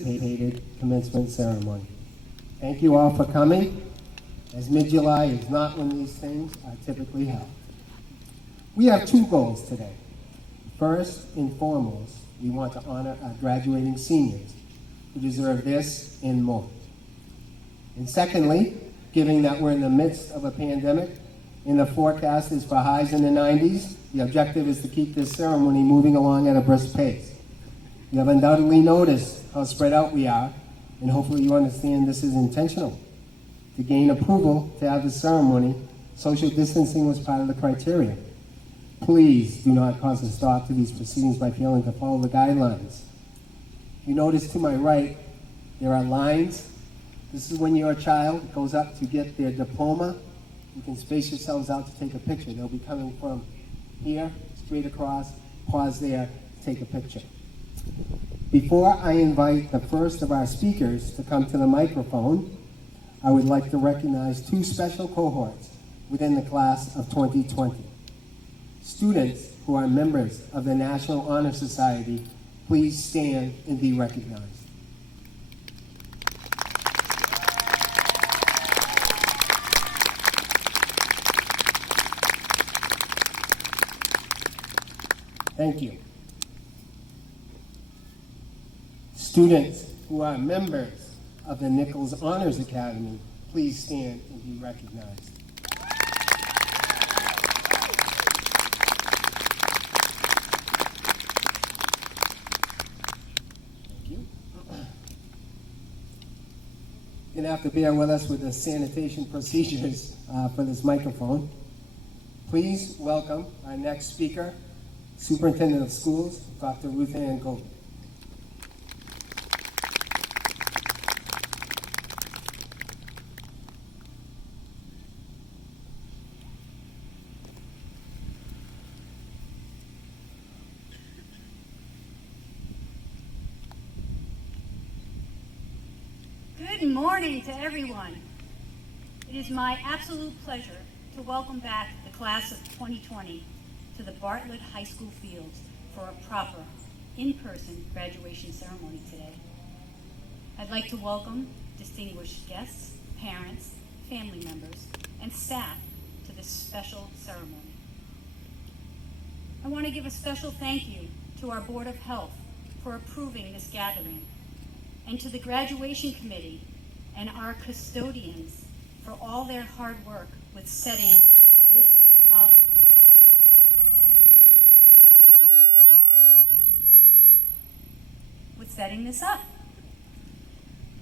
anticipated commencement ceremony. Thank you all for coming, as mid-July is not when these things are typically held. We have two goals today. First and foremost, we want to honor our graduating seniors who deserve this and more. And secondly, given that we're in the midst of a pandemic and the forecast is for highs in the 90s, the objective is to keep this ceremony moving along at a brisk pace. You have undoubtedly noticed how spread out we are, and hopefully you understand this is intentional. To gain approval to have the ceremony, social distancing was part of the criteria. Please do not cause a stop to these proceedings by failing to follow the guidelines. You notice to my right, there are lines. This is when your child goes up to get their diploma. You can space yourselves out to take a picture. They'll be coming from here, straight across, pause there, take a picture. Before I invite the first of our speakers to come to the microphone, I would like to recognize two special cohorts within the class of 2020. Students who are members of the National Honor Society, please stand and be recognized. Thank you. Students who are members of the Nichols Honors Academy, please stand and be recognized. Thank you. You're going to have to bear with us with the sanitation procedures for this microphone. Please welcome our next speaker, Superintendent of Schools, Dr. Ruth Ann Goldman. Good morning to everyone. It is my absolute pleasure to welcome back the class of 2020 to the Bartlett High School fields for a proper, in-person graduation ceremony today. I'd like to welcome distinguished guests, parents, family members, and staff to this special ceremony. I want to give a special thank you to our Board of Health for approving this gathering, and to the graduation committee and our custodians for all their hard work with setting this up.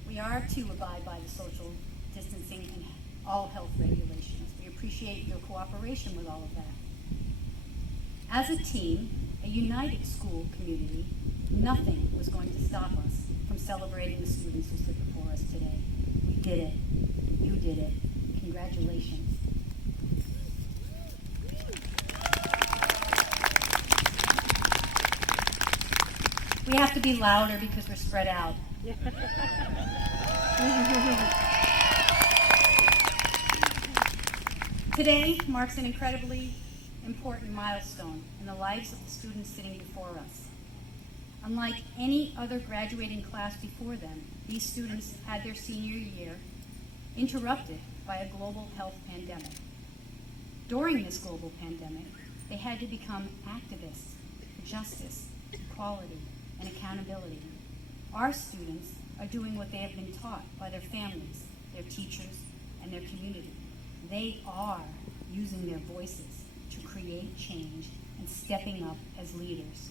We are to abide by the social distancing and all health regulations. We appreciate your cooperation with all of that. As a team, a united school community, nothing was going to stop us from celebrating the students who stood before us today. We did it. You did it. Congratulations. We have to be louder because we're spread out. Today marks an incredibly important milestone in the lives of the students sitting before us. Unlike any other graduating class before them, these students had their senior year interrupted by a global health pandemic. During this global pandemic, they had to become activists for justice, equality, and accountability. Our students are doing what they have been taught by their families, their teachers, and their community. They are using their voices to create change and stepping up as leaders.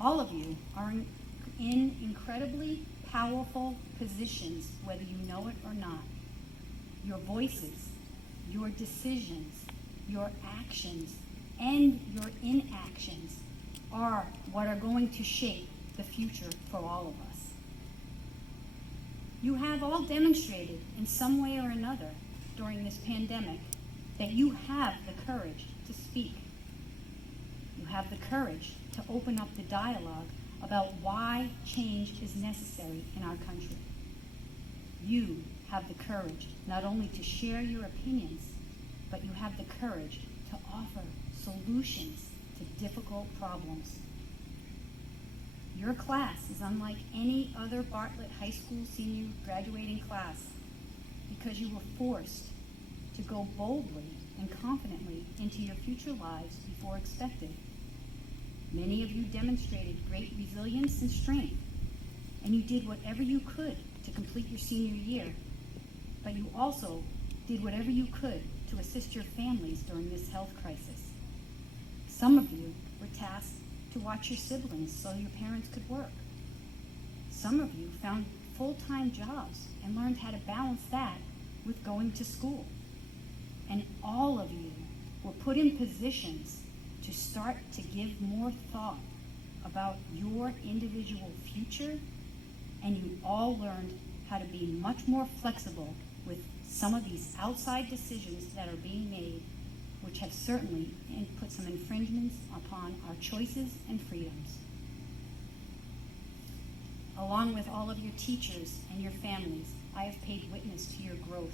All of you are in incredibly powerful positions, whether you know it or not. Your voices, your decisions, your actions, and your inactions are what are going to shape the future for all of us. You have all demonstrated in some way or another during this pandemic that you have the courage to speak. You have the courage to open up the dialogue about why change is necessary in our country. You have the courage not only to share your opinions, but you have the courage to offer solutions to difficult problems. Your class is unlike any other Bartlett High School senior graduating class because you were forced to go boldly and confidently into your future lives before expected. Many of you demonstrated great resilience and strength, and you did whatever you could to complete your senior year, but you also did whatever you could to assist your families during this health crisis. Some of you were tasked to watch your siblings so your parents could work. Some of you found full-time jobs and learned how to balance that with going to school. And all of you were put in positions to start to give more thought about your individual future, and you all learned how to be much more flexible with some of these outside decisions that are being made, which have certainly put some infringements upon our choices and freedoms. Along with all of your teachers and your families, I have paid witness to your growth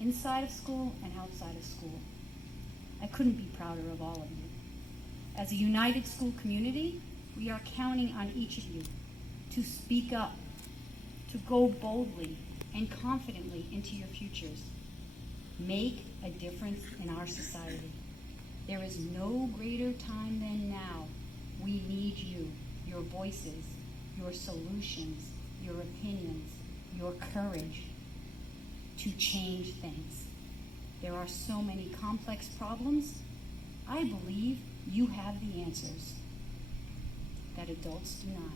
inside of school and outside of school. I couldn't be prouder of all of you. As a united school community, we are counting on each of you to speak up, to go boldly and confidently into your futures. Make a difference in our society. There is no greater time than now. We need you, your voices, your solutions, your opinions, your courage to change things. There are so many complex problems. I believe you have the answers that adults do not.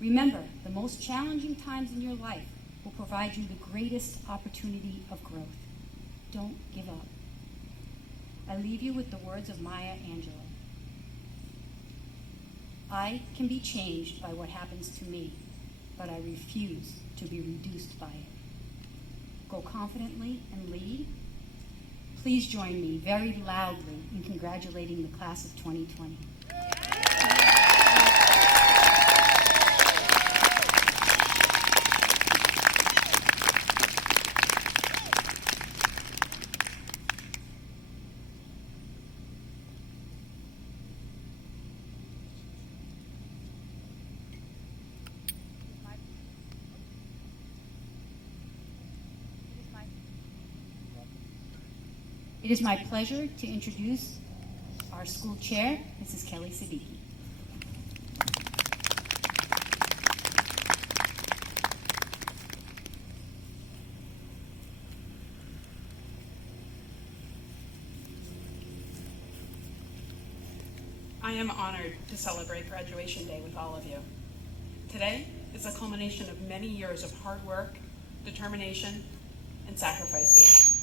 Remember, the most challenging times in your life will provide you the greatest opportunity of growth. Don't give up. I leave you with the words of Maya Angelou. I can be changed by what happens to me, but I refuse to be reduced by it. Go confidently and lead. Please join me very loudly in congratulating the class of 2020. It is my pleasure to introduce our school chair, Mrs. Kelly Siddiqui. I am honored to celebrate Graduation Day with all of you. Today is a culmination of many years of hard work, determination, and sacrifices.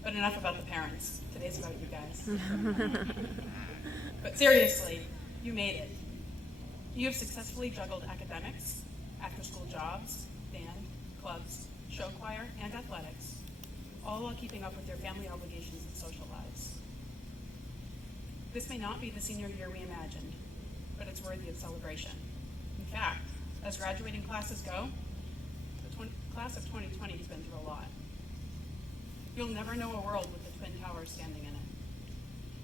But enough about the parents. Today's about you guys. But seriously, you made it. You have successfully juggled academics, after-school jobs, band, clubs, show choir, and athletics, all while keeping up with your family obligations and social lives. This may not be the senior year we imagined, but it's worthy of celebration. In fact, as graduating classes go, the class of 2020 has been through a lot. You'll never know a world with the Twin Towers standing in it.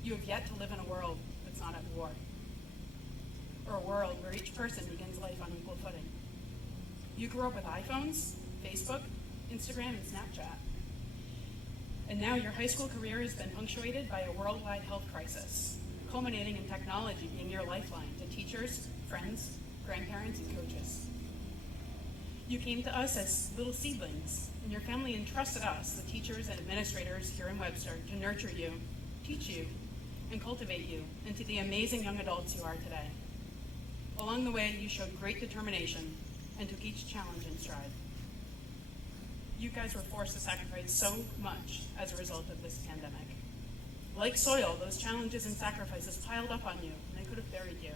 You have yet to live in a world that's not at war, or a world where each person begins life on equal footing. You grew up with iPhones, Facebook, Instagram, and Snapchat. And now your high school career has been punctuated by a worldwide health crisis, culminating in technology being your lifeline to teachers, friends, grandparents, and coaches. You came to us as little seedlings, and your family entrusted us, the teachers and administrators here in Webster, to nurture you, teach you, and cultivate you into the amazing young adults you are today. Along the way, you showed great determination and took each challenge in stride. You guys were forced to sacrifice so much as a result of this pandemic. Like soil, those challenges and sacrifices piled up on you, and they could have buried you.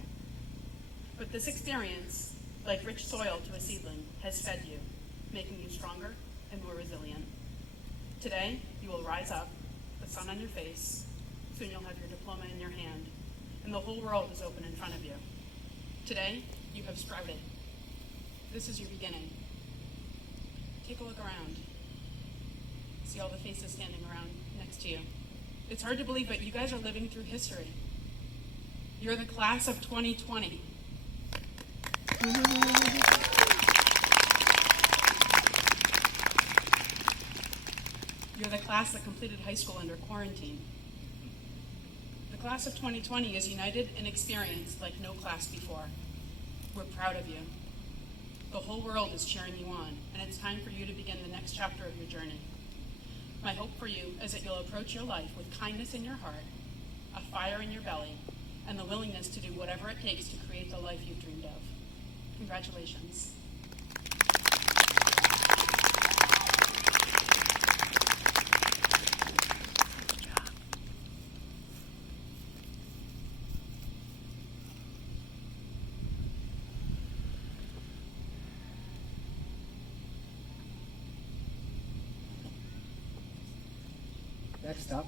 But this experience, like rich soil to a seedling, has fed you, making you stronger and more resilient. Today, you will rise up, the sun on your face. Soon you'll have your diploma in your hand, and the whole world is open in front of you. Today, you have sprouted. This is your beginning. Take a look around. See all the faces standing around next to you. It's hard to believe, but you guys are living through history. You're the class of 2020, You're the class that completed high school under quarantine. The class of 2020 is united in experience like no class before. We're proud of you. The whole world is cheering you on, and it's time for you to begin the next chapter of your journey. My hope for you is that you'll approach your life with kindness in your heart, a fire in your belly, and the willingness to do whatever it takes to create the life you've dreamed of. Congratulations. Next up,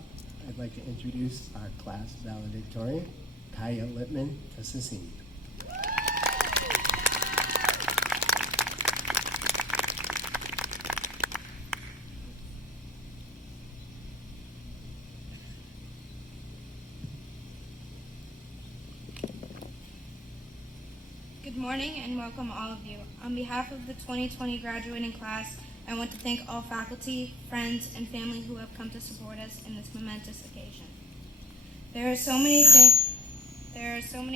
I'd like to introduce our class valedictorian, Kaya Lippman Tassasini. Good morning and welcome all of you. On behalf of the 2020 graduating class, I want to thank all faculty, friends, and family who have come to support us in this momentous occasion. There are so many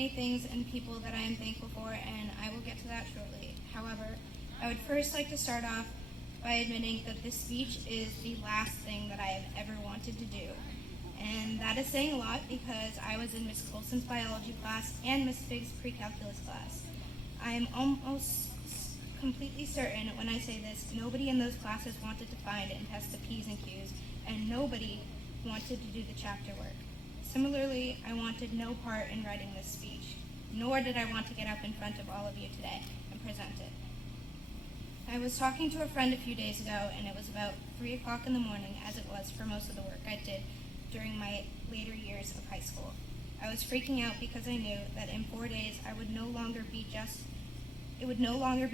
things and people that I am thankful for, and I will get to that shortly. However, I would first like to start off by admitting that this speech is the last thing that I have ever wanted to do. And that is saying a lot because I was in Miss Colson's biology class and Miss Figg's pre-calculus class. I am almost completely certain when I say this, nobody in those classes wanted to find and test the P's and Q's, and nobody wanted to do the chapter work. Similarly, I wanted no part in writing this speech, nor did I want to get up in front of all of you today and present it. I was talking to a friend a few days ago, and it was about 3 o'clock in the morning, as it was for most of the work I did during my later years of high school. I was freaking out because I knew that in 4 days it would no longer be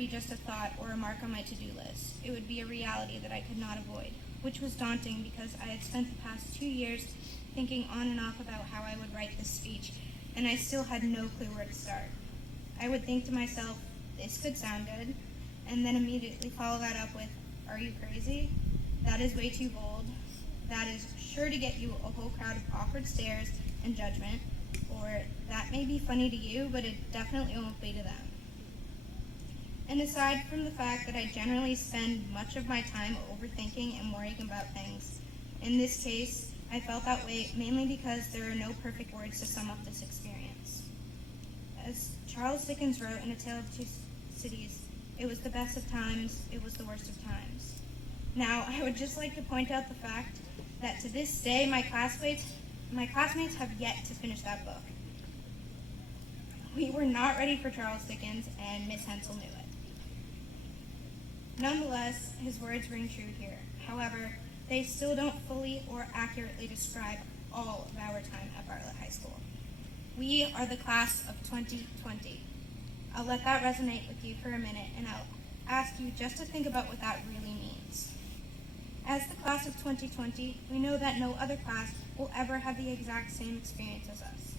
just a thought or a mark on my to-do list. It would be a reality that I could not avoid, which was daunting because I had spent the past 2 years thinking on and off about how I would write this speech, and I still had no clue where to start. I would think to myself, this could sound good, and then immediately follow that up with, are you crazy? That is way too bold. That is sure to get you a whole crowd of awkward stares and judgment, or that may be funny to you, but it definitely won't be to them. And aside from the fact that I generally spend much of my time overthinking and worrying about things, in this case, I felt that way mainly because there are no perfect words to sum up this experience. As Charles Dickens wrote in A Tale of Two Cities, it was the best of times, it was the worst of times. Now, I would just like to point out the fact that to this day, my classmates have yet to finish that book. We were not ready for Charles Dickens, and Miss Hensel knew it. Nonetheless, his words ring true here. However, they still don't fully or accurately describe all of our time at Bartlett High School. We are the class of 2020. I'll let that resonate with you for a minute, and I'll ask you just to think about what that really means. As the class of 2020, we know that no other class will ever have the exact same experience as us.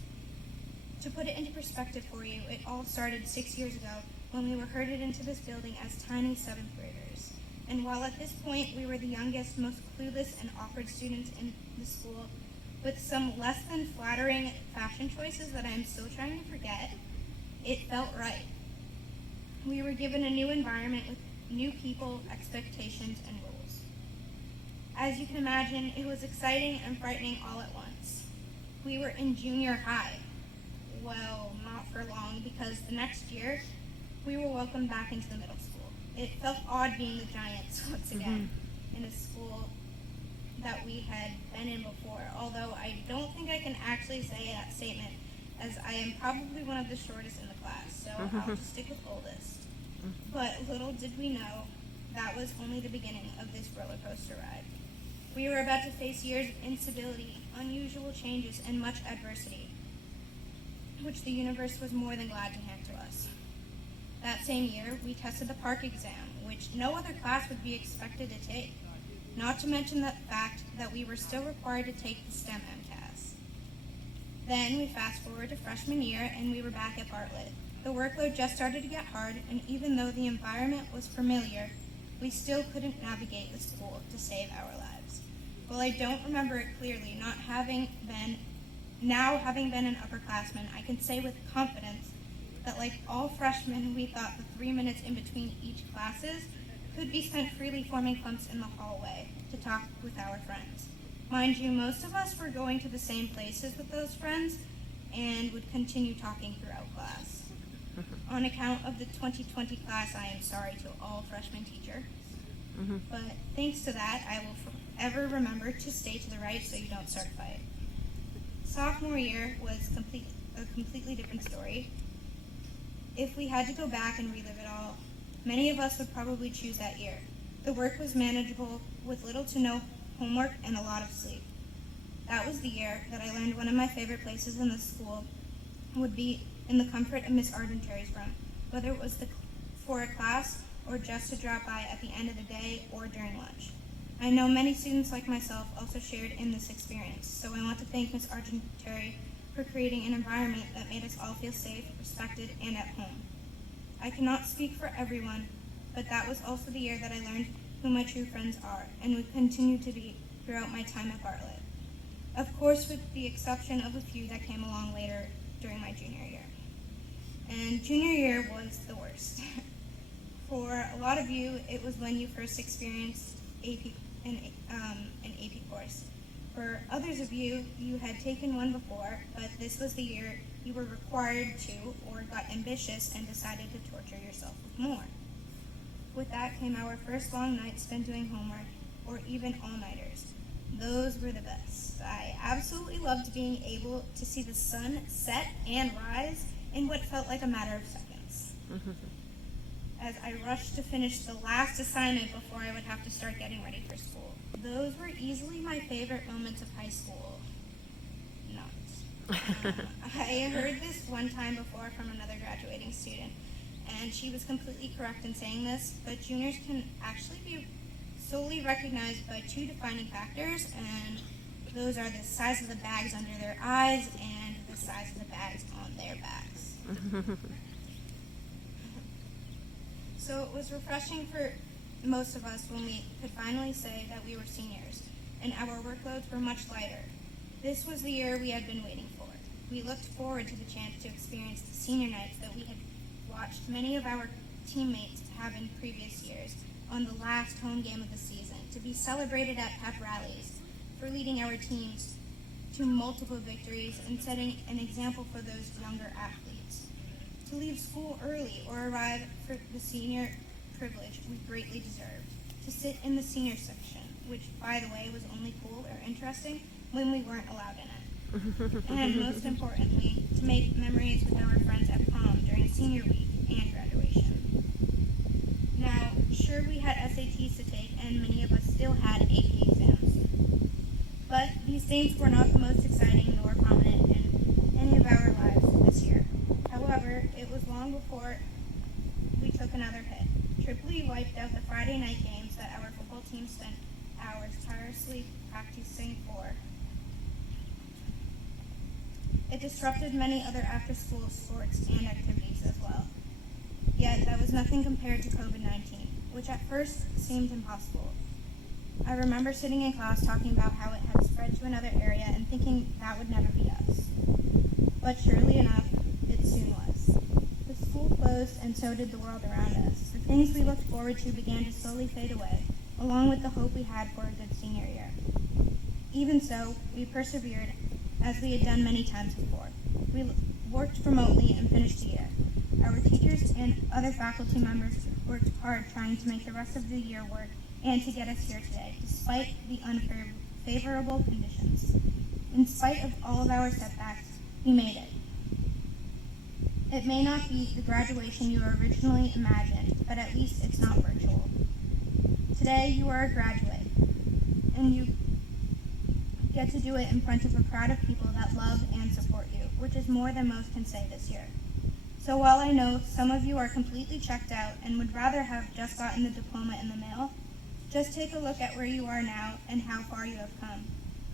To put it into perspective for you, it all started 6 years ago when we were herded into this building as tiny 7th graders. And while at this point we were the youngest, most clueless and awkward students in the school, with some less than flattering fashion choices that I am still trying to forget, it felt right. We were given a new environment with new people, expectations, and rules. As you can imagine, it was exciting and frightening all at once. We were in junior high. Well, not for long, because the next year, we were welcomed back into the middle school. It felt odd being the Giants once again in a school that we had been in before, although I don't think I can actually say that statement, as I am probably one of the shortest in the class, so I'll just stick with oldest. But little did we know, that was only the beginning of this roller coaster ride. We were about to face years of instability, unusual changes, and much adversity, which the universe was more than glad to hand to us. That same year, we tested the PARCC exam, which no other class would be expected to take, not to mention the fact that we were still required to take the STEM MCAS. Then we fast forward to freshman year, and we were back at Bartlett. The workload just started to get hard, and even though the environment was familiar, we still couldn't navigate the school to save our lives. While I don't remember it clearly, having been an upperclassman, I can say with confidence that like all freshmen, we thought the 3 minutes in between each classes could be spent freely forming clumps in the hallway to talk with our friends. Mind you, most of us were going to the same places with those friends and would continue talking throughout class. On account of the 2020 class, I am sorry to all freshman teachers. But thanks to that, I will forever remember to stay to the right so you don't start a fight. Sophomore year was a completely different story. If we had to go back and relive it all, many of us would probably choose that year. The work was manageable with little to no homework and a lot of sleep. That was the year that I learned one of my favorite places in the school would be in the comfort of Miss Ardentary's room, whether it was for a class or just to drop by at the end of the day or during lunch. I know many students like myself also shared in this experience, so I want to thank Miss Ardentary for creating an environment that made us all feel safe, respected, and at home. I cannot speak for everyone, but that was also the year that I learned who my true friends are and would continue to be throughout my time at Bartlett. Of course, with the exception of a few that came along later during my junior year. And junior year was the worst. For a lot of you, it was when you first experienced an AP course. For others of you, you had taken one before, but this was the year you were required to or got ambitious and decided to torture yourself with more. With that came our first long nights spent doing homework, or even all-nighters. Those were the best. I absolutely loved being able to see the sun set and rise in what felt like a matter of seconds. As I rushed to finish the last assignment before I would have to start getting ready for school. Those were easily my favorite moments of high school. Not. I heard this one time before from another graduating student, and she was completely correct in saying this, but juniors can actually be solely recognized by two defining factors, and those are the size of the bags under their eyes and the size of the bags on their backs. So it was refreshing for most of us when we could finally say that we were seniors, and our workloads were much lighter. This was the year we had been waiting for. We looked forward to the chance to experience the senior nights that we had watched many of our teammates have in previous years on the last home game of the season, to be celebrated at pep rallies for leading our teams to multiple victories and setting an example for those younger athletes. To leave school early or arrive for the senior privilege we greatly deserved. To sit in the senior section, which, by the way, was only cool or interesting when we weren't allowed in it. And most importantly, to make memories with our friends at prom during senior week and graduation. Now, sure, we had SATs to take, and many of us still had AP exams. But these things were not the most exciting nor prominent in any of our lives this year. However, it was long before we took another hit. Tripoli wiped out the Friday night games that our football team spent hours tirelessly practicing for. It disrupted many other after-school sports and activities as well. Yet that was nothing compared to COVID-19, which at first seemed impossible. I remember sitting in class talking about how it had spread to another area and thinking that would never be us. But surely enough, it soon was. The school closed, and so did the world around us. The things we looked forward to began to slowly fade away, along with the hope we had for a good senior year. Even so, we persevered, as we had done many times before. We worked remotely and finished the year. Our teachers and other faculty members worked hard trying to make the rest of the year work and to get us here today, despite the unfavorable conditions. In spite of all of our setbacks, we made it. It may not be the graduation you originally imagined, but at least it's not virtual. Today, you are a graduate, and you get to do it in front of a crowd of people that love and support you, which is more than most can say this year. So while I know some of you are completely checked out and would rather have just gotten the diploma in the mail, just take a look at where you are now and how far you have come.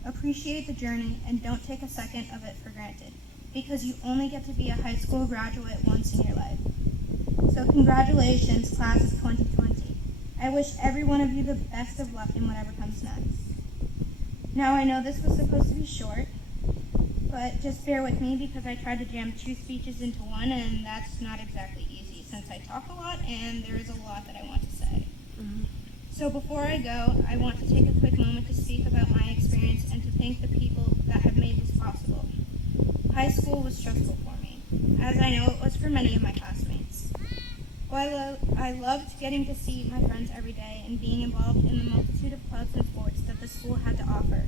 Appreciate the journey and don't take a second of it for granted. because you only get to be a high school graduate once in your life. So congratulations, class of 2020. I wish every one of you the best of luck in whatever comes next. Now I know this was supposed to be short, but just bear with me because I tried to jam 2 speeches into one, and that's not exactly easy since I talk a lot and there is a lot that I want to say. So before I go, I want to take a quick moment to speak about my experience and to thank the people that have made this possible. High school was stressful for me, as I know it was for many of my classmates. While I loved getting to see my friends every day and being involved in the multitude of clubs and sports that the school had to offer,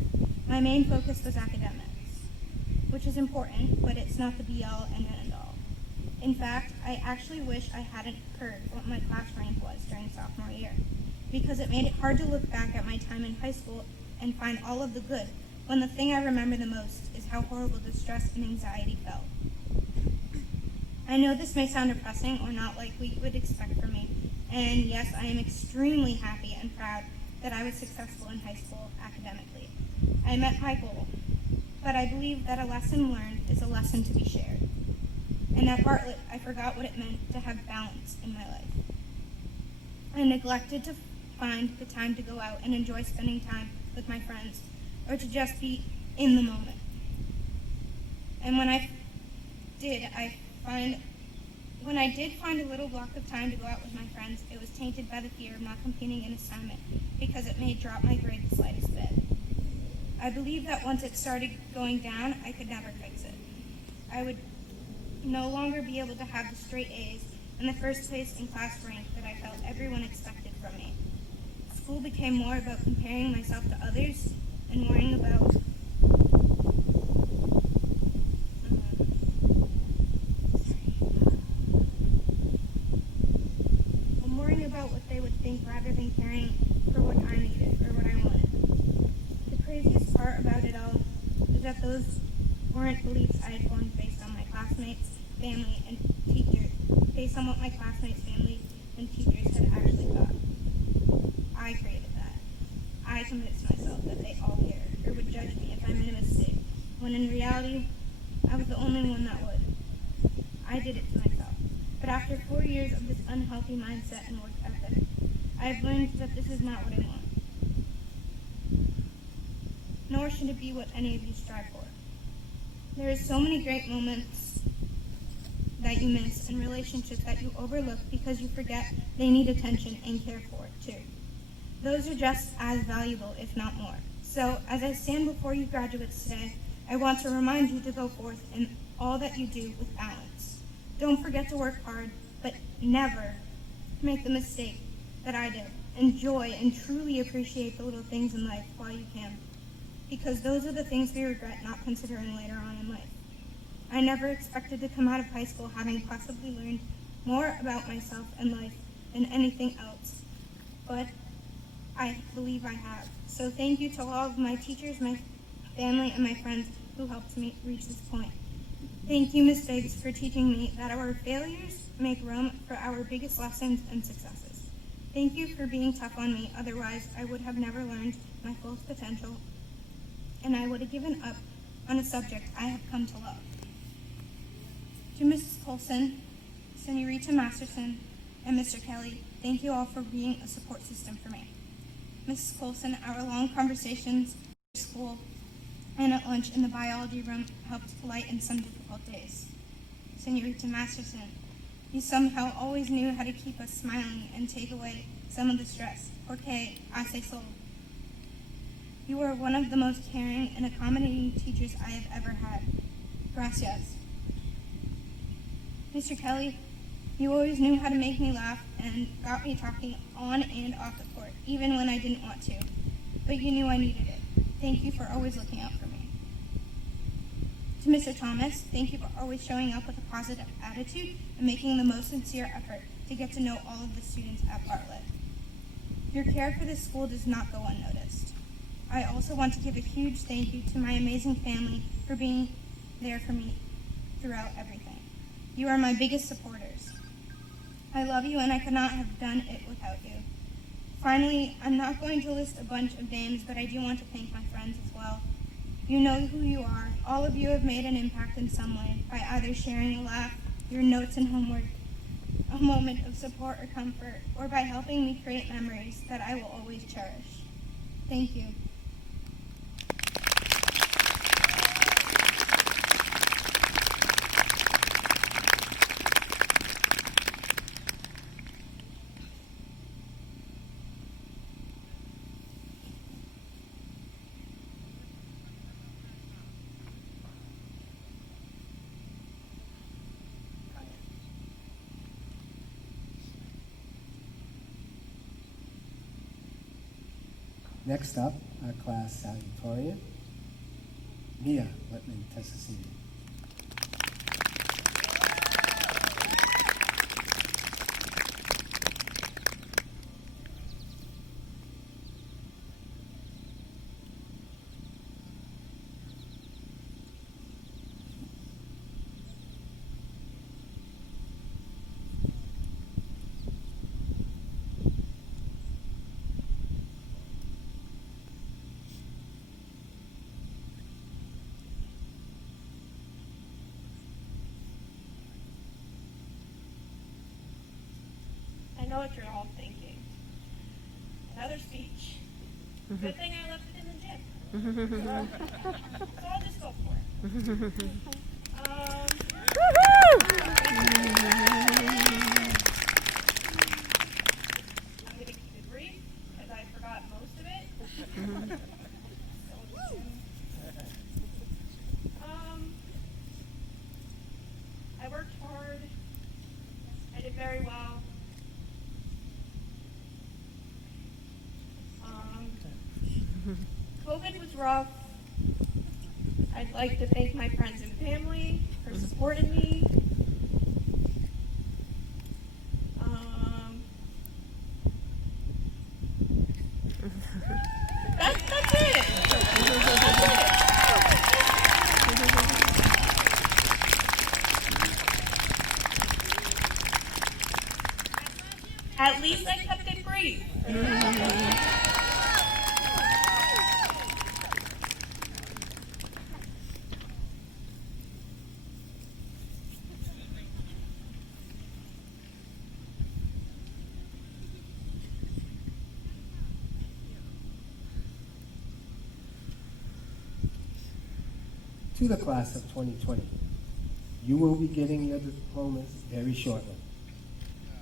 my main focus was academics, which is important, but it's not the be-all and end-all. In fact, I actually wish I hadn't heard what my class rank was during sophomore year, because it made it hard to look back at my time in high school and find all of the good, when the thing I remember the most is how horrible the stress and anxiety felt. I know this may sound depressing or not like we would expect from me, and yes, I am extremely happy and proud that I was successful in high school academically. I met my goal, but I believe that a lesson learned is a lesson to be shared. And at Bartlett, I forgot what it meant to have balance in my life. I neglected to find the time to go out and enjoy spending time with my friends, or to just be in the moment. And when I did find a little block of time to go out with my friends, it was tainted by the fear of not completing an assignment because it may drop my grade the slightest bit. I believe that once it started going down, I could never fix it. I would no longer be able to have the straight A's and the first place in class rank that I felt everyone expected from me. School became more about comparing myself to others and worrying about what they would think rather than caring for what I needed or what I wanted. The craziest part about it all is that those weren't beliefs I had formed based on my classmates, family, and teachers, based on what my classmates, family, and teachers had actually thought. I created that. I convinced myself that they all cared or would judge me if I made a mistake, when in reality, I was the only one that would. I did it to myself. But after 4 years of this unhealthy mindset and work ethic, I have learned that this is not what I want. Nor should it be what any of you strive for. There are so many great moments that you miss and relationships that you overlook because you forget they need attention and care for it too. Those are just as valuable, if not more. So, as I stand before you graduates today, I want to remind you to go forth in all that you do with balance. Don't forget to work hard, but never make the mistake that I did. Enjoy and truly appreciate the little things in life while you can, because those are the things we regret not considering later on in life. I never expected to come out of high school having possibly learned more about myself and life than anything else, but I believe I have. So thank you to all of my teachers, my family, and my friends who helped me reach this point. Thank you, Ms. Biggs, for teaching me that our failures make room for our biggest lessons and successes. Thank you for being tough on me, otherwise I would have never learned my full potential, and I would have given up on a subject I have come to love. To Mrs. Colson, Senorita Masterson, and Mr. Kelly, thank you all for being a support system for me. Mrs. Colson, our long conversations at school and at lunch in the biology room helped lighten some difficult days. Senorita Masterson, you somehow always knew how to keep us smiling and take away some of the stress. Porque hace sol. You were one of the most caring and accommodating teachers I have ever had. Gracias. Mr. Kelly, you always knew how to make me laugh and got me talking on and off the court, even when I didn't want to. But you knew I needed it. Thank you for always looking out for me. To Mr. Thomas, thank you for always showing up with a positive attitude and making the most sincere effort to get to know all of the students at Bartlett. Your care for this school does not go unnoticed. I also want to give a huge thank you to my amazing family for being there for me throughout everything. You are my biggest supporters. I love you and I could not have done it without you. Finally, I'm not going to list a bunch of names, but I do want to thank my friends as well. You know who you are. All of you have made an impact in some way by either sharing a laugh, your notes and homework, a moment of support or comfort, or by helping me create memories that I will always cherish. Thank you. Next up, our class salutatorian, Mia Littman-Tessasini. I know what you're all thinking. Another speech. Good thing I left it in the gym. So I'll just go for it. I'm going to keep it brief, as I forgot most of it. I worked hard. I did very well. COVID was rough. I'd like to thank my friends and family for supporting me. That's it. At least I kept it brief. To the class of 2020, you will be getting your diplomas very shortly.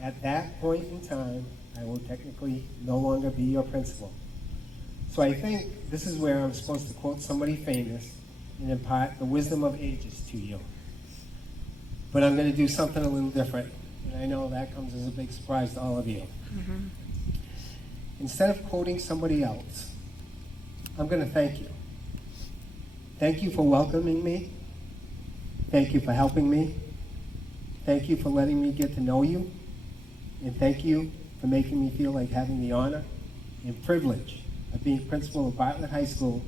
At that point in time, I will technically no longer be your principal. So I think this is where I'm supposed to quote somebody famous and impart the wisdom of ages to you. But I'm going to do something a little different, and I know that comes as a big surprise to all of you. Instead of quoting somebody else, I'm going to thank you. Thank you for welcoming me. Thank you for helping me. Thank you for letting me get to know you. And thank you for making me feel like having the honor and privilege of being principal of Bartlett High School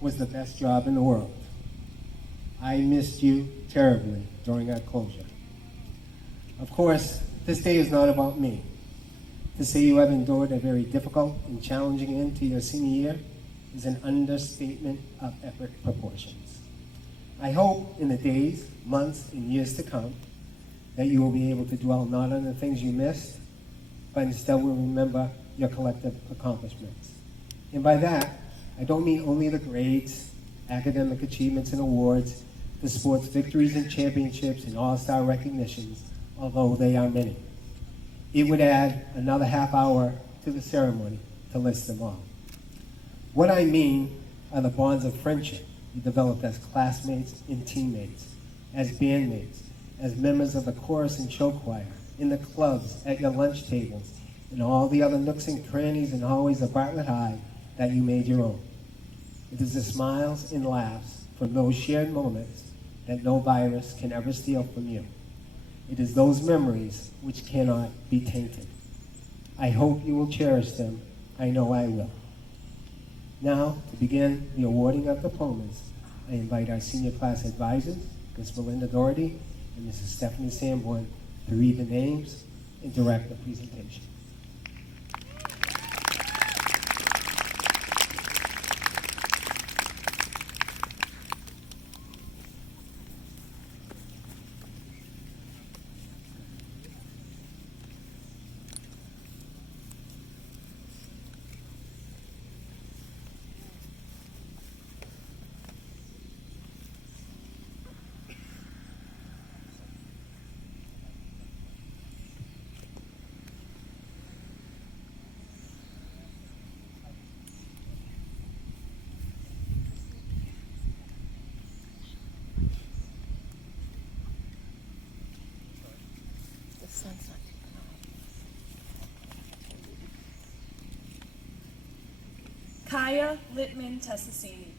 was the best job in the world. I missed you terribly during our closure. Of course, this day is not about me. To say you have endured a very difficult and challenging end to your senior year is an understatement of epic proportions. I hope in the days, months, and years to come that you will be able to dwell not on the things you missed, but instead will remember your collective accomplishments. And by that, I don't mean only the grades, academic achievements and awards, the sports victories and championships and all-star recognitions, although they are many. It would add another half hour to the ceremony to list them all. What I mean are the bonds of friendship you developed as classmates and teammates, as bandmates, as members of the chorus and show choir, in the clubs, at your lunch tables, and all the other nooks and crannies and hallways of Bartlett High that you made your own. It is the smiles and laughs from those shared moments that no virus can ever steal from you. It is those memories which cannot be tainted. I hope you will cherish them. I know I will. Now, to begin the awarding of diplomas, I invite our senior class advisors, Ms. Belinda Doherty and Mrs. Stephanie Sanborn, to read the names and direct the presentation. Kaya Littman Tessasini.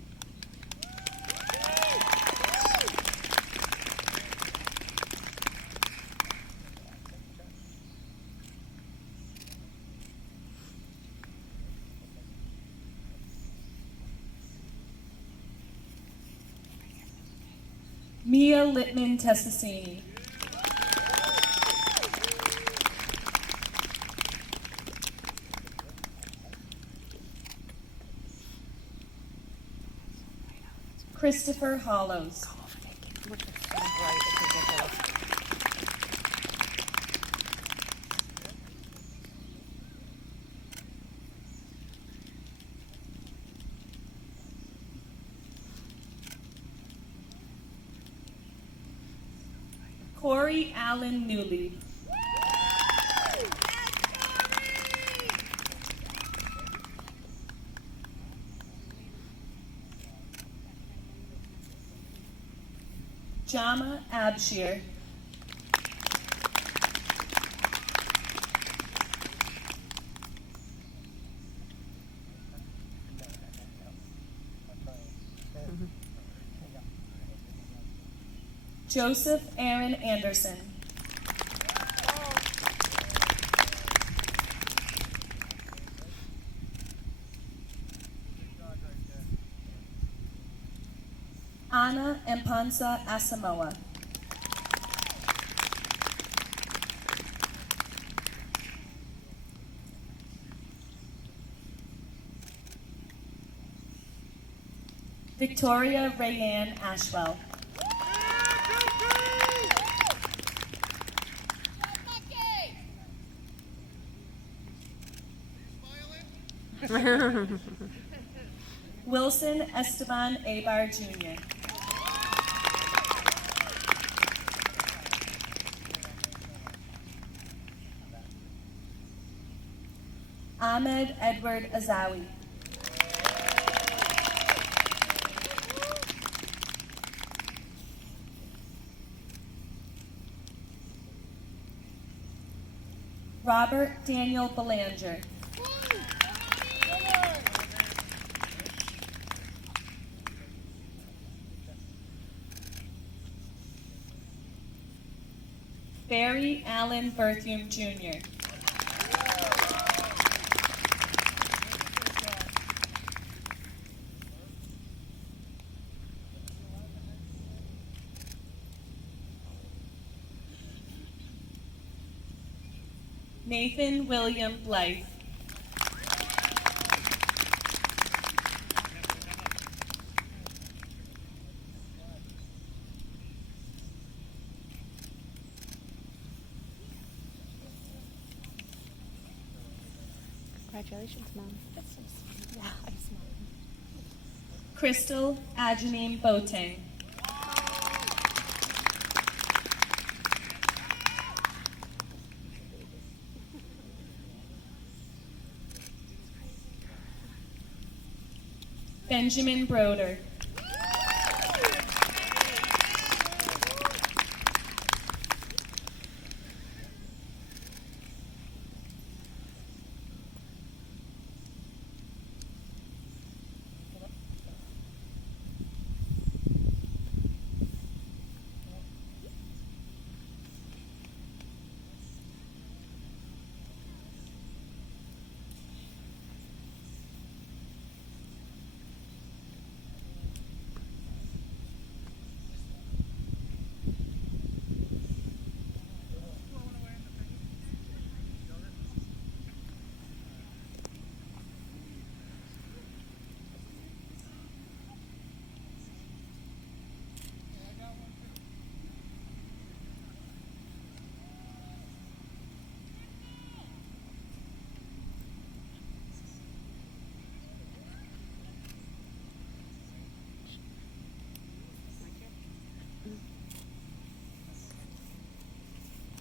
Mia Littman Tessasini. Christopher Hollows. Corey Allen Newley. Jama Abshir. Joseph Aaron Anderson. Ana Empansa Asamoah. Victoria Rayanne Ashwell. Wilson Esteban Abar Jr. Ahmed Edward Azawi. Robert Daniel Belanger. Barry Allen Berthium Jr. Nathan William Blythe. Congratulations, Mom. That's so sweet. Yeah, I smile. Crystal Ajanine Boateng. Benjamin Broder.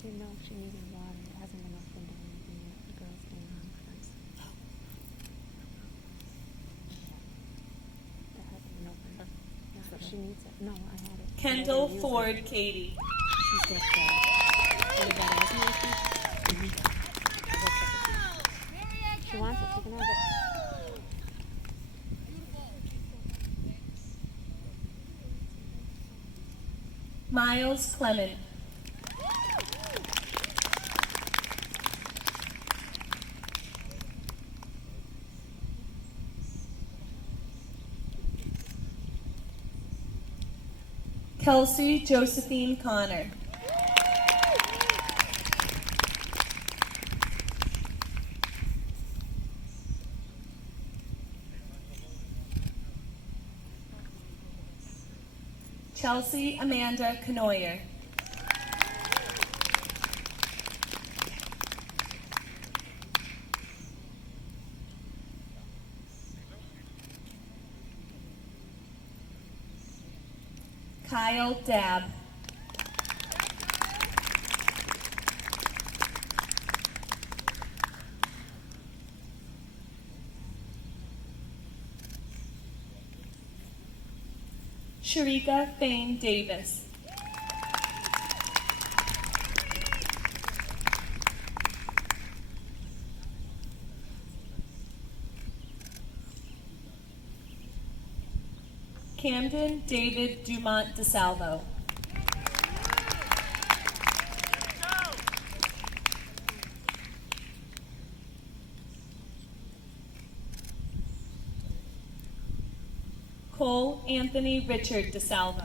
Didn't know if she needed water. It hasn't been opened or anything yet. The girl's getting on first. That hasn't been opened. That's what she needs it. No, I had it. Kendall Ford Katie. She's got what is that, asthma issue? She wants it. She can have it. Miles Clement. Kelsey Josephine Connor. Chelsea Amanda Canoyer. Kyle Dabb. Sharika Thane Davis. Camden David Dumont DeSalvo. Cole Anthony Richard DeSalvo.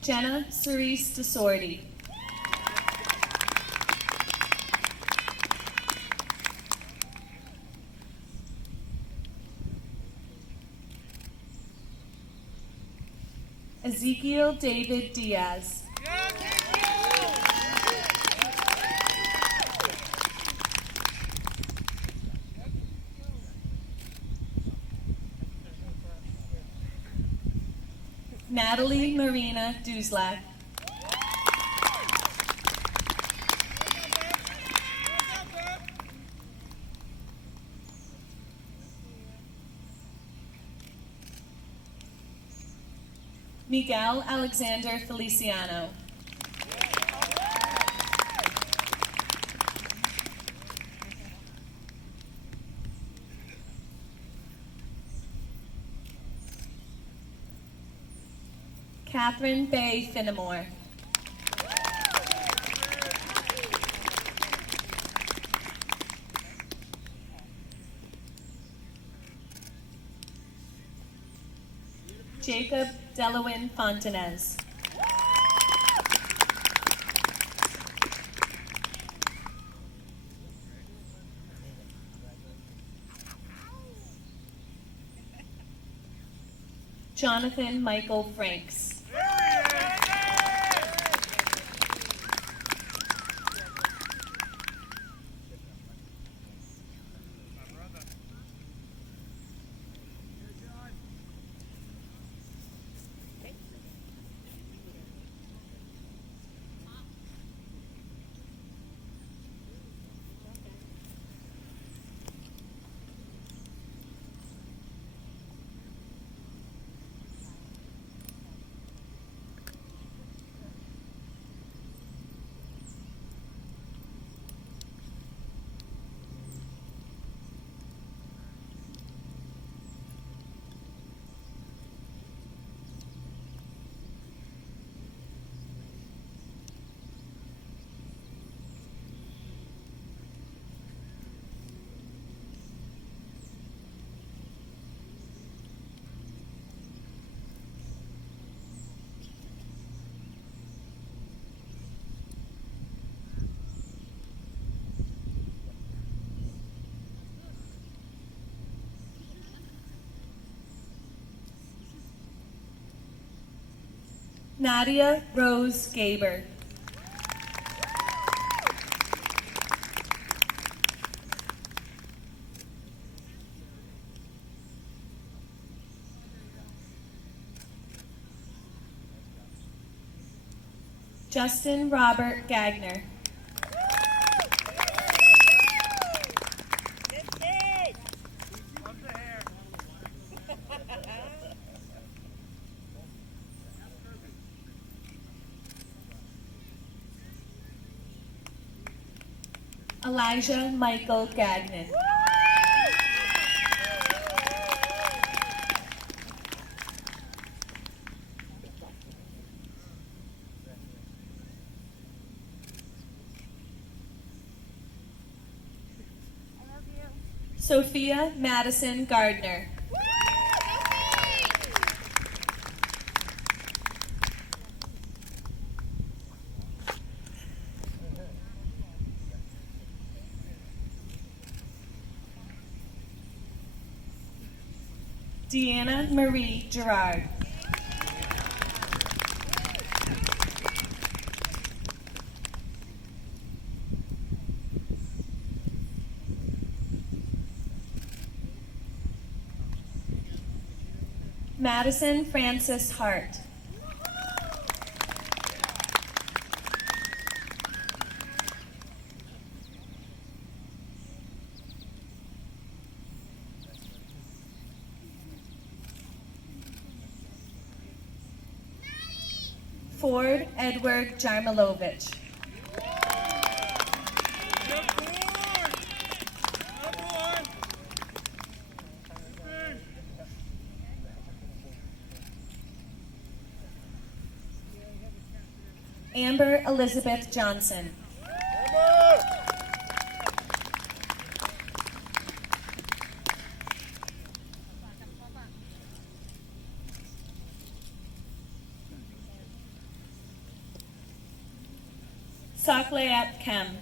Jenna Cerise DeSordi. Ezekiel David Diaz. Natalie Marina Duzlak. Miguel Alexander Feliciano. Catherine Bay Finnemore. Jacob Delawin Fontanez. Jonathan Michael Franks. Nadia Rose Gaber. Justin Robert Gagner. Elijah Michael Gagnon. Sophia Madison Gardner. Deanna Marie Gerard. Madison Francis Hart. Ford Edward Jarmilovich. Amber Elizabeth Johnson. Saklayat Kem.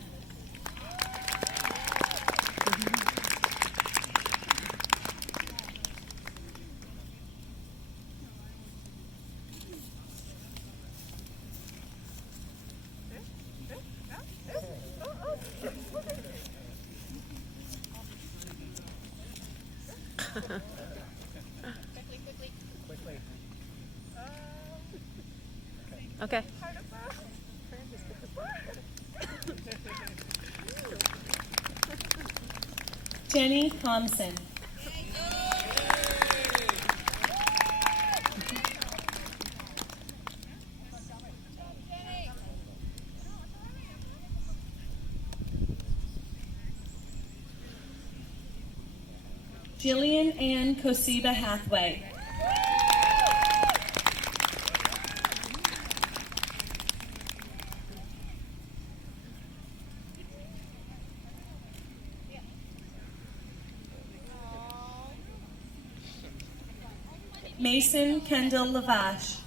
Okay. Jenny Thompson. Jillian Ann Kosiba Hathaway. Mason Kendall Lavash.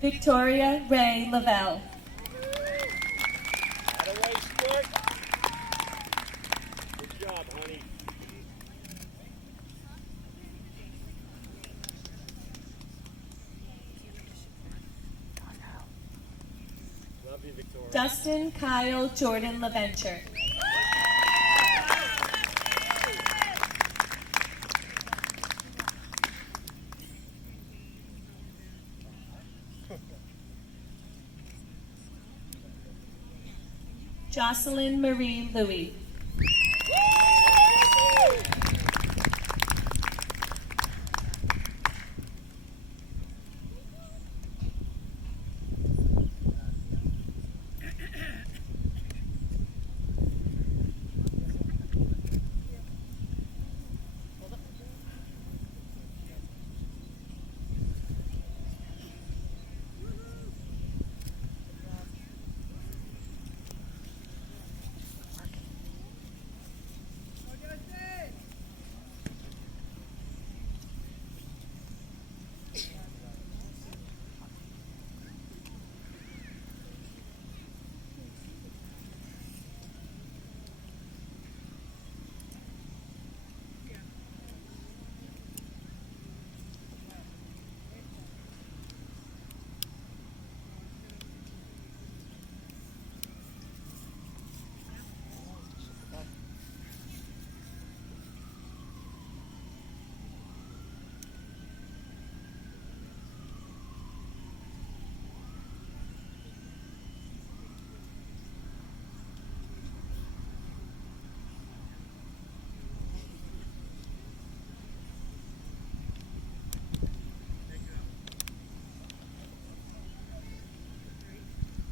Victoria Ray Lavelle. Away, Sport. Good job, honey. Love you, Victoria. Dustin Kyle Jordan LaVenture. Jocelyn Marie Louis.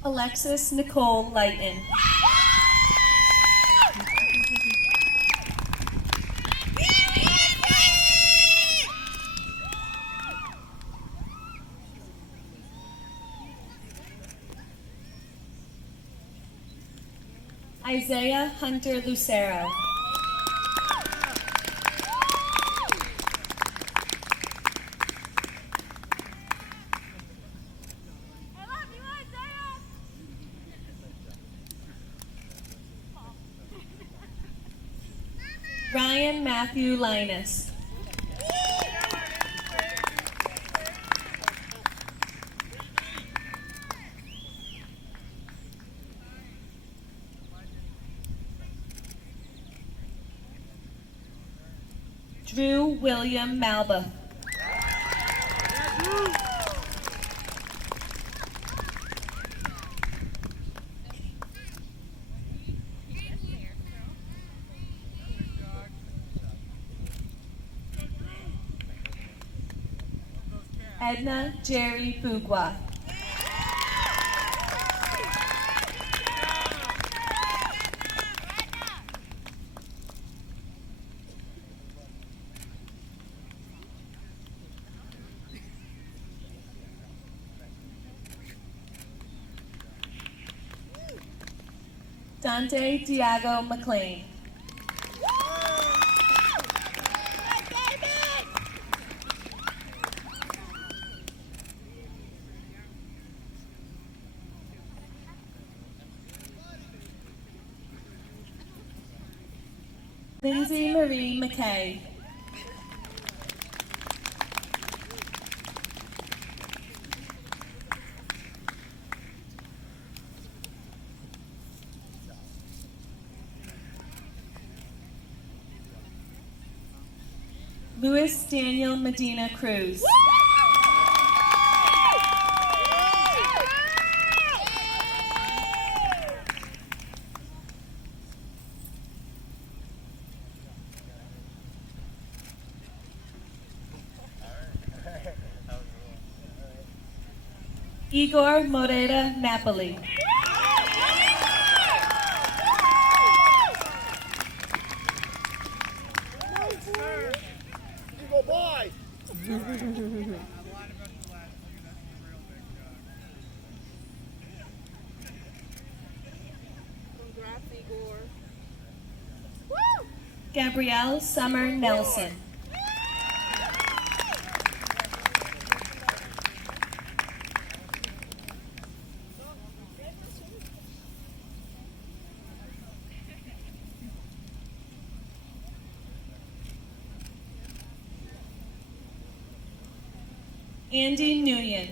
Alexis Nicole Lighton. Isaiah Hunter Lucero. Ryan Matthew Linus. Drew William Malba. Edna Jerry Bugwa. Dante Diago McLean. Lindsay Marie McKay. Luis Daniel Medina Cruz. Igor Moreda Napoli. Eagle boy! Gabrielle Summer Nelson. Andy Nguyen.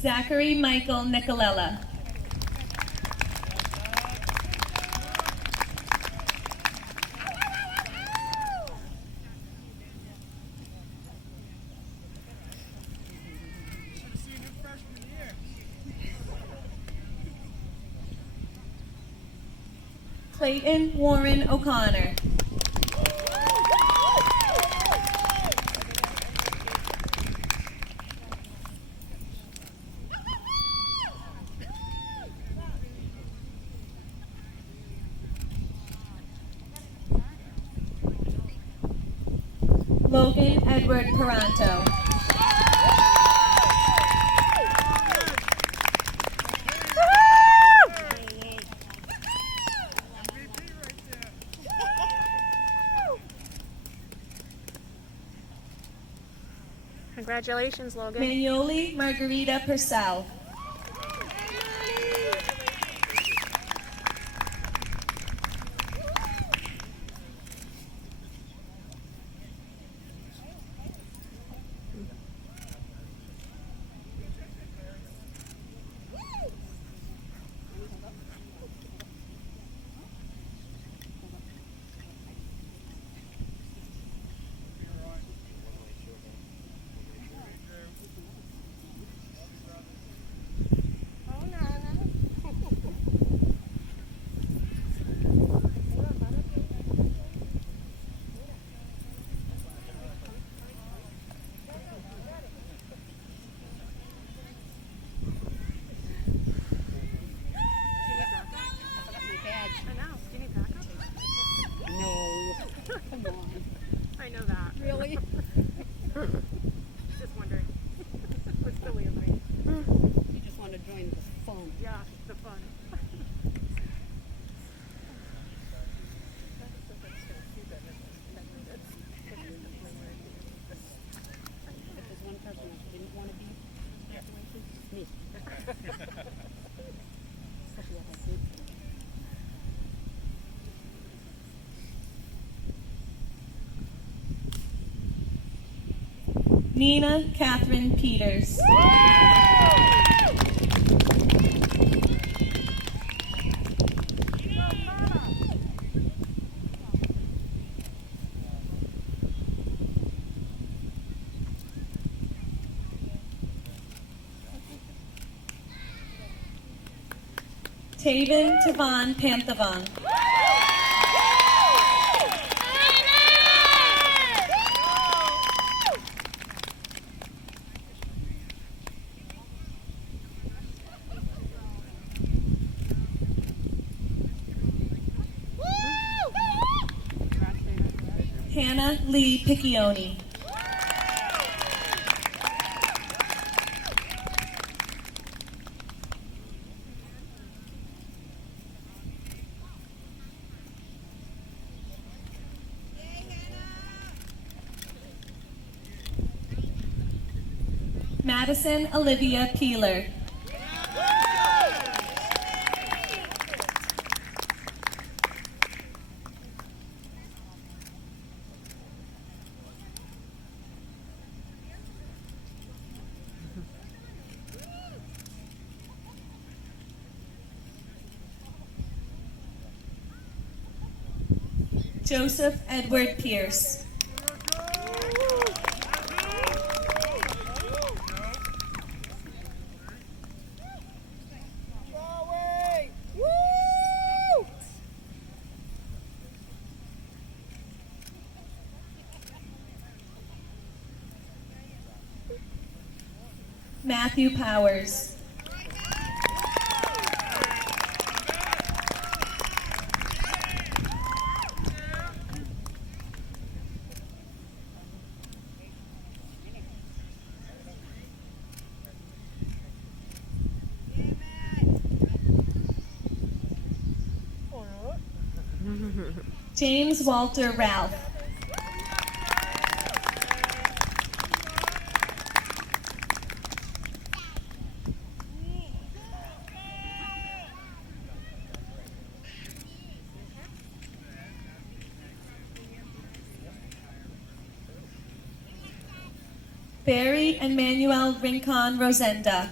Zachary Michael Nicolella. Clayton Warren O'Connor. Logan Edward Peranto. Congratulations, Logan. Mayoli Margarita Purcell. Come on. I know that. Really? Just wondering. What's silly of me? You just want to join the fun. Yeah, the fun. If there's one person that didn't want to be at graduation, it's me. Especially if I did. Nina Catherine Peters. Taven Tavon Panthavon. Hannah Lee Piccioni. Madison Olivia Peeler. Joseph Edward Pierce. Matthew Powers. James Walter Ralph. Barry and Manuel Rincon Rosenda.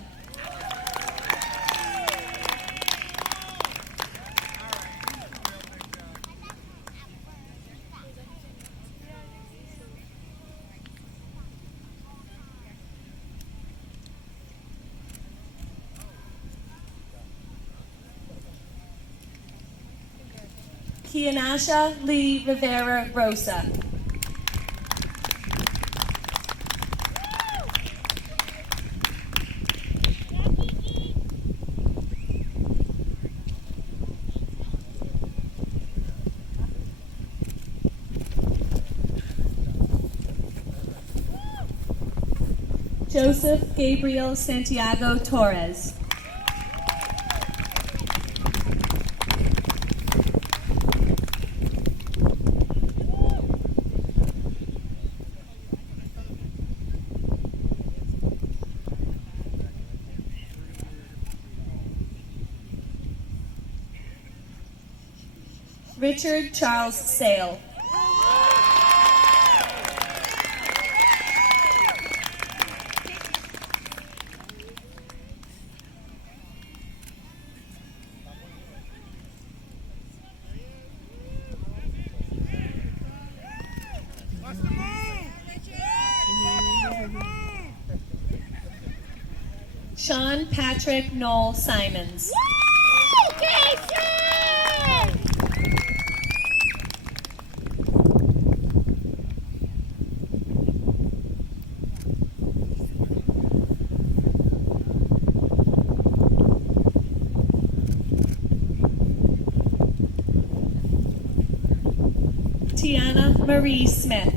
Kianasha Lee Rivera Rosa. Joseph Gabriel Santiago Torres. Richard Charles Sale. Sean Patrick Noel Simons. Tiana Marie Smith.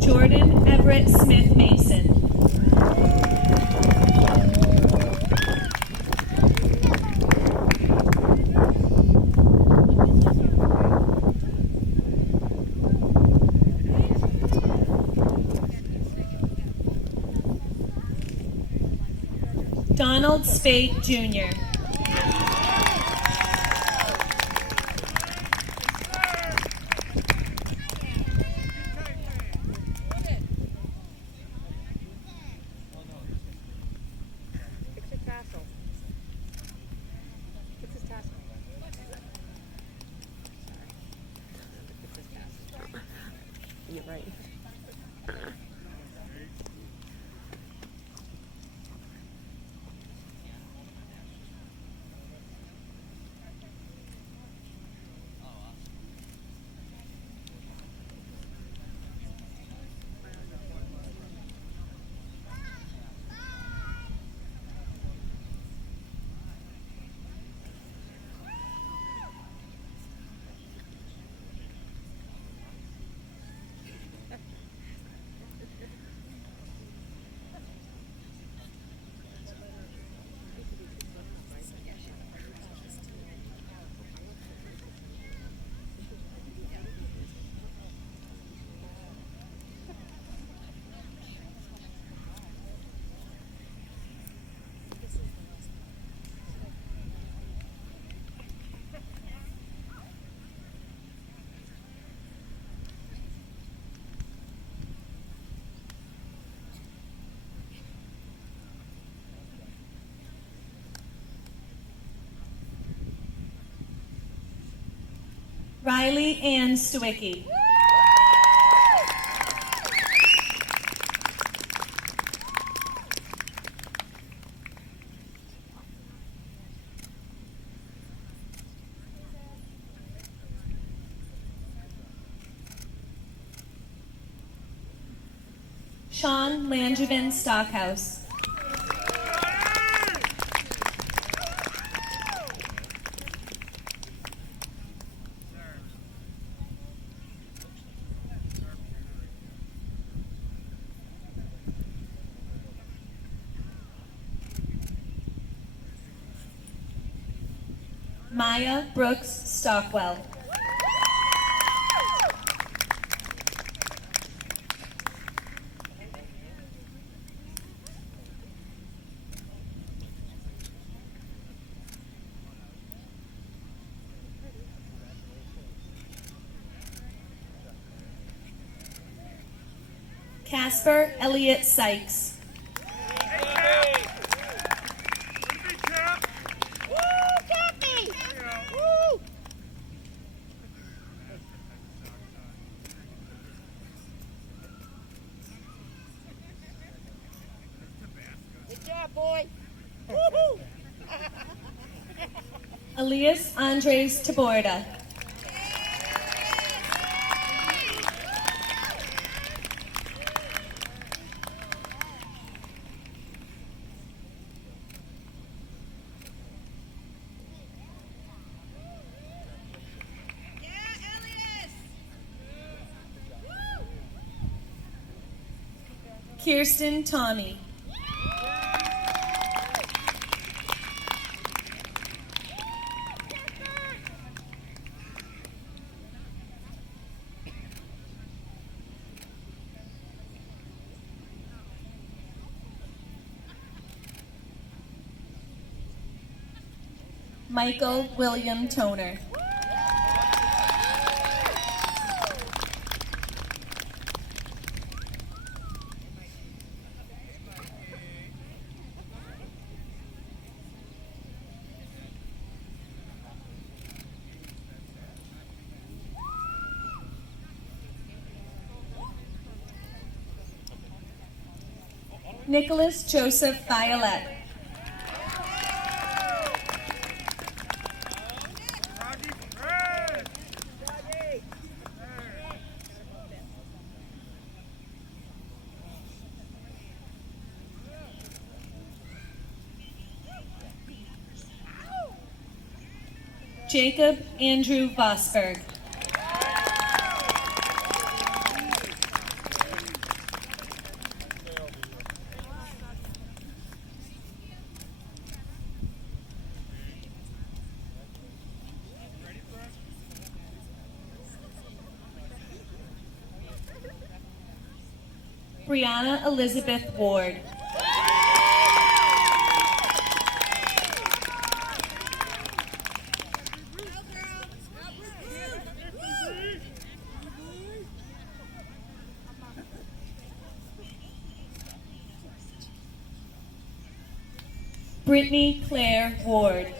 Jordan Everett Smith Mason. Donald Spade Jr. Fix your tassel. Fix his tassel. Fix his tassel. You're right. Riley Ann Stewicki. Sean Langevin Stockhouse. Maya Brooks Stockwell. Casper Elliott Sykes. Elias Andres Taborda. Kirsten Tommy. Michael William Toner. Nicholas Joseph Violet. Jacob Andrew Vosberg. Brianna Elizabeth Ward. Brittany Claire Ward.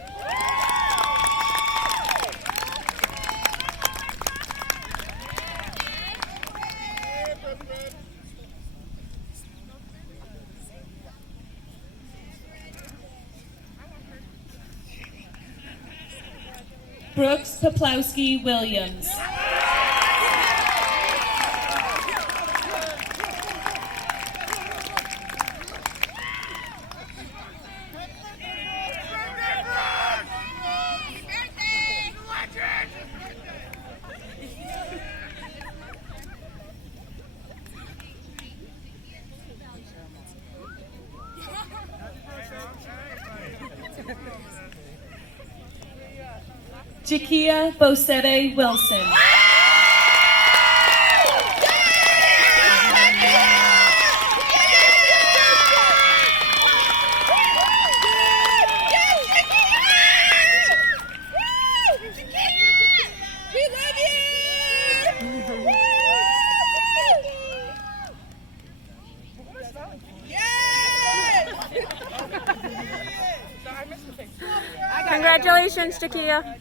Brooks Poplowski Williams. Jakia Bosette Wilson. Congratulations, Jakia.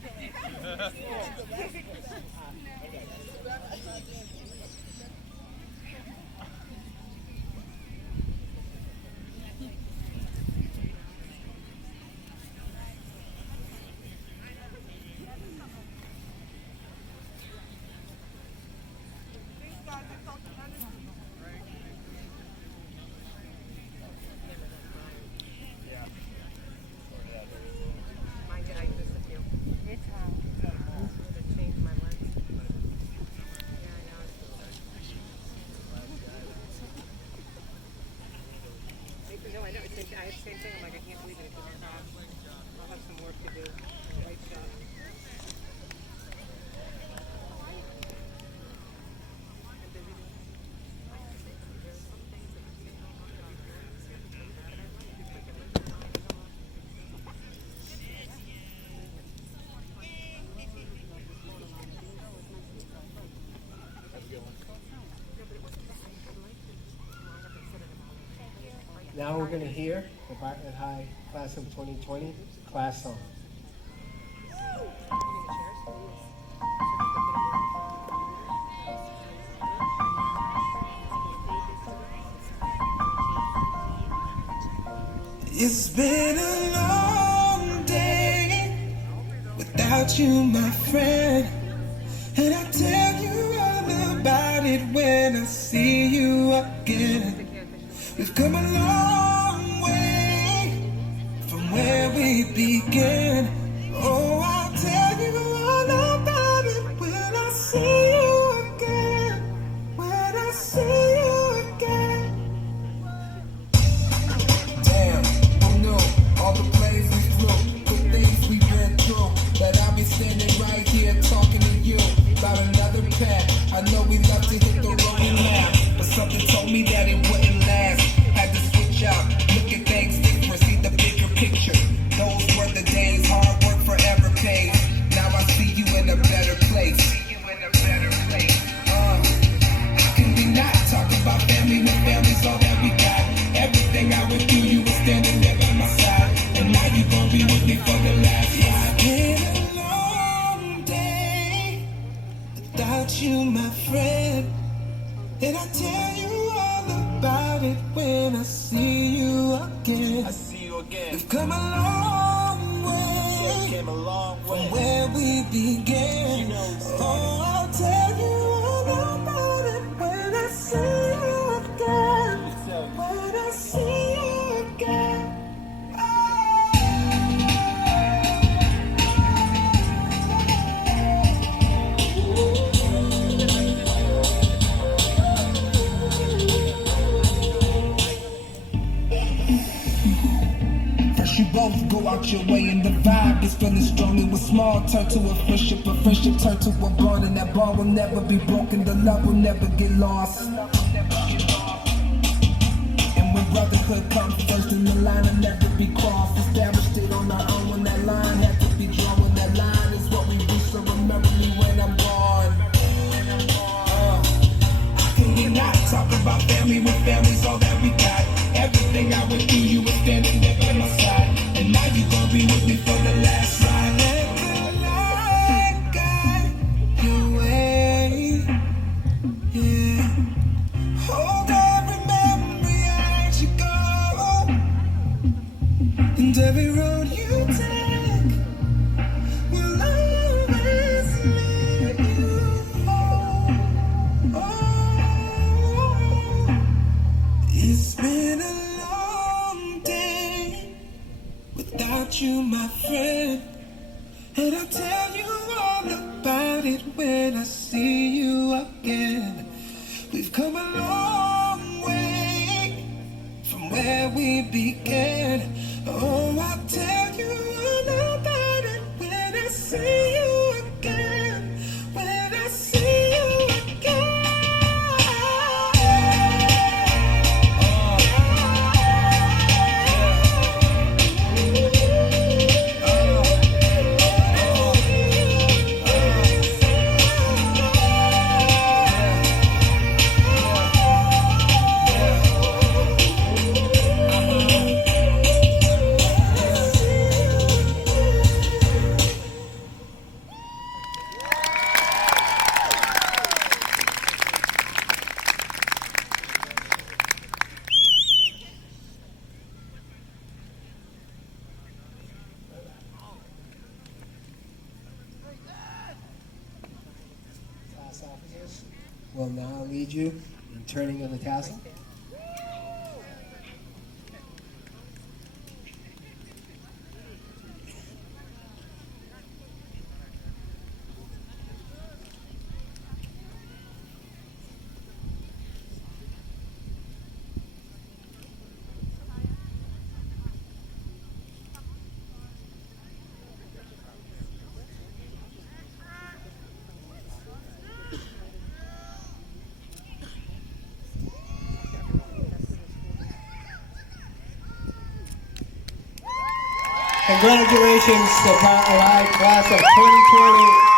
Now we're going to hear the Bartlett High Class of 2020 class song. It's been a long day without you, my friend, and I tell you all about it when I see you again. We've come a long way from where we began. Oh, I'll tell you all about it when I see you again. When I see you again. Damn, who knew all the plays we flew, the things we went through, that I'll be standing right here talking to you about another path. I know we love to hit the road and laugh, but something told me that it wouldn't last. Had to switch out, look at things different, see the bigger picture. Those were the days, hard work forever pays. Now I see you in a better place. How can we not talk about family when family's all that we got? Everything I went through, you were standing there by my side, and now you gon' be with me for the last ride. It's been a long day without you, my friend, and I tell you all about it when I see you again. I see you again. We've come a long way, yeah, came a long way from where we began. Oh, I'll tell you all about it when I see you again. When I see you again. feeling strong, it was small, turned to a friendship turned to a bond, and that bond will never be broken, the love will never get lost. And when brotherhood comes first, then the line will never be crossed. Established it on our own when that line had to be drawn. When that line is what we reach, so remember me when I'm gone. We not talk about family when family's all that we got. Everything I went through, you were standing there by my side, and now you gon' be with me for the last ride. Let the light guide your way, yeah. Hold every memory as you go, and every road you take will always lead you home. It's been a long day without you, my friend, and I'll tell you all about it when I see you again. We've come a long way from where we began. Oh, I'll tell you all about it when I see you again. When I see you again. Class officers will now lead you in turning of the tassel. Congratulations to Pat Allied class of 2020.